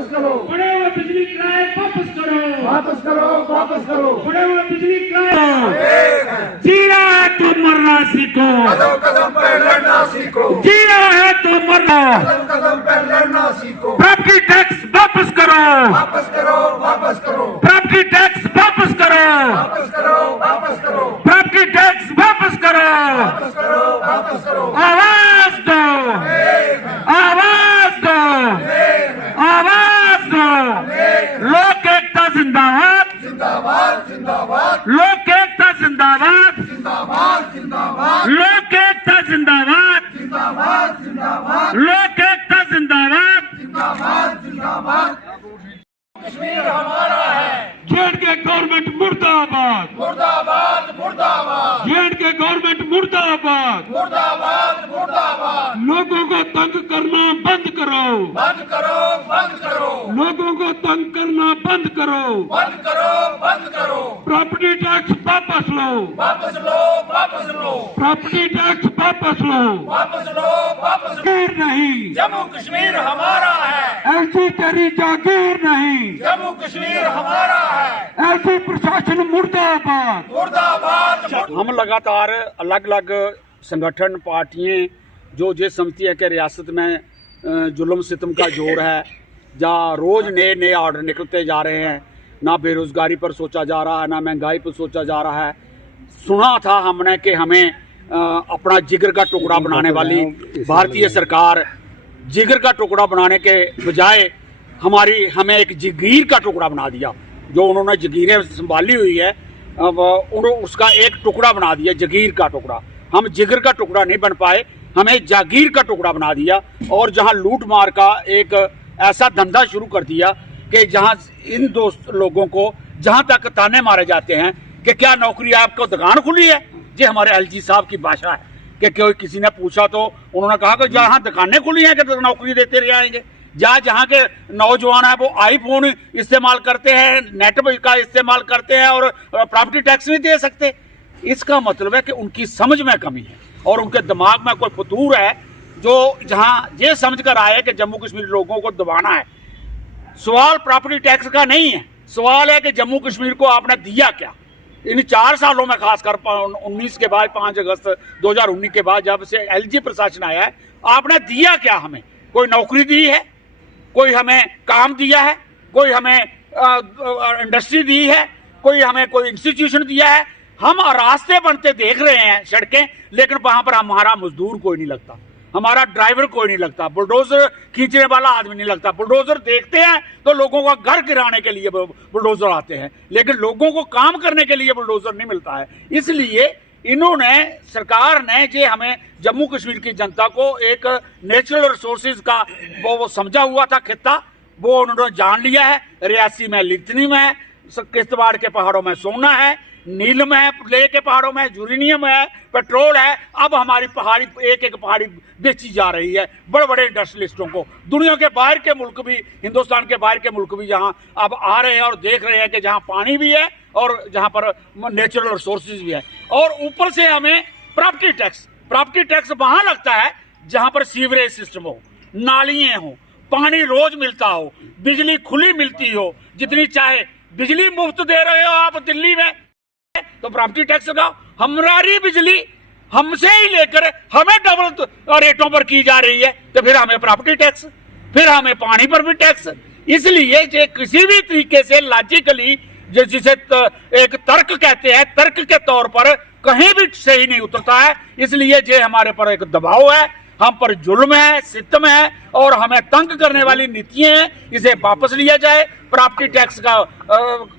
वापस करो, बढ़े हुए बिजली किराए वापस करो, वापस करो, वापस करो। बढ़े हुए बिजली किराए। जीना है तो मरना सीखो, कदम कदम पे लड़ना सीखो, जीना है तो मरना। कदम कदम पे लड़ना सीखो। प्रॉपर्टी टैक्स वापस करो, वापस करो, वापस करो, प्रॉपर्टी टैक्स वापस करो, वापस करो, वापस करो, प्रॉपर्टी टैक्स वापस करो। वापस करो, वापस करो। आवाज दो, आवाज दो, आवाज दो। लोक एकता जिंदाबाद, जिंदाबाद, जिंदाबाद, लोक एकता जिंदाबाद, जिंदाबाद, जिंदाबाद, लोक एकता जिंदाबाद, जिंदाबाद, जिंदाबाद, लोक एकता जिंदाबाद। जिंदाबाद, जिंदाबाद। कश्मीर हमारा है, जेएंडके गवर्नमेंट मुर्दाबाद, मुर्दाबाद, मुर्दाबाद, जेएंडके गवर्नमेंट मुर्दाबाद। मुर्दाबाद, मुर्दाबाद। लोगों को तंग करना बंद करो, बंद करो, बंद करो, लोगों को तंग करना बंद करो। बंद करो, बंद करो। प्रॉपर्टी टैक्स वापस लो, वापस लो, वापस लो, प्रॉपर्टी टैक्स वापस लो। वापस लो, वापस लो। जागीर नहीं, जम्मू कश्मीर हमारा है, एलजी तेरी जागीर नहीं, जम्मू कश्मीर हमारा है, एलजी प्रशासन मुर्दाबाद। मुर्दाबाद। हम लगातार अलग अलग संगठन पार्टियां जो ये समझती है कि रियासत में जुल्म सितम का जोर है, जहाँ रोज़ नए नए ऑर्डर निकलते जा रहे हैं, ना बेरोज़गारी पर सोचा जा रहा है, ना महंगाई पर सोचा जा रहा है। सुना था हमने कि हमें अपना जिगर का टुकड़ा बनाने वाली भारतीय सरकार जिगर का टुकड़ा बनाने के बजाय हमें एक जगीर का टुकड़ा बना दिया। जो उन्होंने जगीरें संभाली हुई है, अब उसका एक टुकड़ा बना दिया, जगीर का टुकड़ा। हम जिगर का टुकड़ा नहीं बन पाए, हमें जागीर का टुकड़ा बना दिया। और जहां लूट मार का एक ऐसा धंधा शुरू कर दिया कि जहां इन दोस्त लोगों को जहां तक ताने मारे जाते हैं कि क्या नौकरी आपको दुकान खुली है। ये हमारे एलजी साहब की भाषा है कि कोई किसी ने पूछा तो उन्होंने कहा कि जहाँ दुकानें खुली हैं कि नौकरी देते रह जाएंगे। जहाँ के नौजवान है वो आईफोन इस्तेमाल करते हैं, नेट का इस्तेमाल करते हैं और प्रॉपर्टी टैक्स नहीं दे सकते। इसका मतलब है कि उनकी समझ में कमी है और उनके दिमाग में कोई फतूर है जो जहाँ ये समझ कर आए कि जम्मू कश्मीर लोगों को दबाना है। सवाल प्रॉपर्टी टैक्स का नहीं है, सवाल है कि जम्मू कश्मीर को आपने दिया क्या। इन 4 सालों में खासकर 19 के बाद 5 अगस्त 2019 के बाद जब से एलजी प्रशासन आया है, आपने दिया क्या हमें। कोई नौकरी दी है, कोई हमें काम दिया है, कोई हमें इंडस्ट्री दी है, कोई हमें कोई इंस्टीट्यूशन दिया है। हम रास्ते बनते देख रहे हैं, सड़कें, लेकिन वहां पर हमारा मजदूर कोई नहीं लगता, हमारा ड्राइवर कोई नहीं लगता, बुलडोजर खींचने वाला आदमी नहीं लगता। बुलडोजर देखते हैं तो लोगों का घर गिराने के लिए बुलडोजर आते हैं, लेकिन लोगों को काम करने के लिए बुलडोजर नहीं मिलता है। इसलिए इन्होंने, सरकार ने जो हमें जम्मू कश्मीर की जनता को एक नेचुरल रिसोर्सेज का वो समझा हुआ था खित्ता, वो उन्होंने जान लिया है। रियासी में लिथनियम है, किश्तवाड़ के पहाड़ों में सोना है, नीलम है, लेह के पहाड़ों में यूरेनियम है, पेट्रोल है। अब हमारी पहाड़ी एक एक पहाड़ी बेची जा रही है बड़े बड़े इंडस्ट्रियलिस्टों को। दुनिया के बाहर के मुल्क भी, हिंदुस्तान के बाहर के मुल्क भी जहां अब आ रहे हैं और देख रहे हैं कि जहां पानी भी है और जहां पर नेचुरल रिसोर्सेज भी है। और ऊपर से हमें प्रॉपर्टी टैक्स वहां लगता है जहां पर सीवरेज सिस्टम हो, नालियां हो, पानी रोज मिलता हो, बिजली खुली मिलती हो, जितनी चाहे बिजली मुफ्त दे रहे हो आप दिल्ली में, तो प्रॉपर्टी टैक्स लगाओ। हमारी बिजली हमसे ही लेकर हमें डबल रेटों पर की जा रही है, तो फिर हमें प्रॉपर्टी टैक्स, फिर हमें पानी पर भी टैक्स। इसलिए जे किसी भी तरीके से लॉजिकली, जिसे एक तर्क कहते हैं, तर्क के तौर पर कहीं भी सही नहीं उतरता है। इसलिए जे हमारे पर एक दबाव है, हम पर जुल्म है, सितम है और हमें तंग करने वाली नीतियां हैं, इसे वापस लिया जाए। प्रॉपर्टी टैक्स का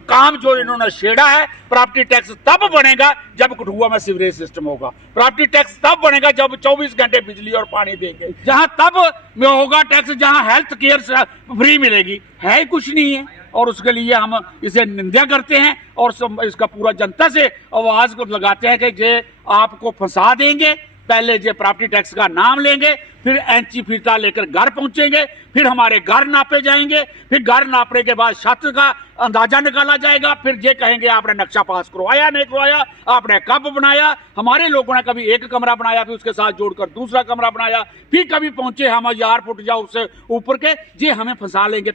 काम जो इन्होंने छेड़ा है, प्रॉपर्टी टैक्स तब बनेगा जब कठुआ में सीवरेज सिस्टम होगा। प्रॉपर्टी टैक्स तब बनेगा जब 24 घंटे बिजली और पानी देंगे। जहां तब में होगा टैक्स, जहां हेल्थ केयर फ्री मिलेगी, है ही कुछ नहीं है। और उसके लिए हम इसे निंदा करते हैं और इसका पूरा जनता से आवाज को लगाते हैं कि ये आपको फंसा देंगे। पहले जो प्रॉपर्टी टैक्स का नाम लेंगे, फिर एंची फिरता लेकर घर पहुंचेंगे, फिर हमारे घर नापे जाएंगे, फिर घर नापने के बाद छत का अंदाजा निकाला जाएगा, फिर ये कहेंगे आपने नक्शा पास करवाया नहीं करवाया, आपने कब बनाया। हमारे लोगों ने कभी एक कमरा बनाया, फिर उसके साथ जोड़कर दूसरा कमरा बनाया, फिर कभी पहुंचे हम 1000 फुट जाओ उससे ऊपर के, ये हमें फंसा लेंगे।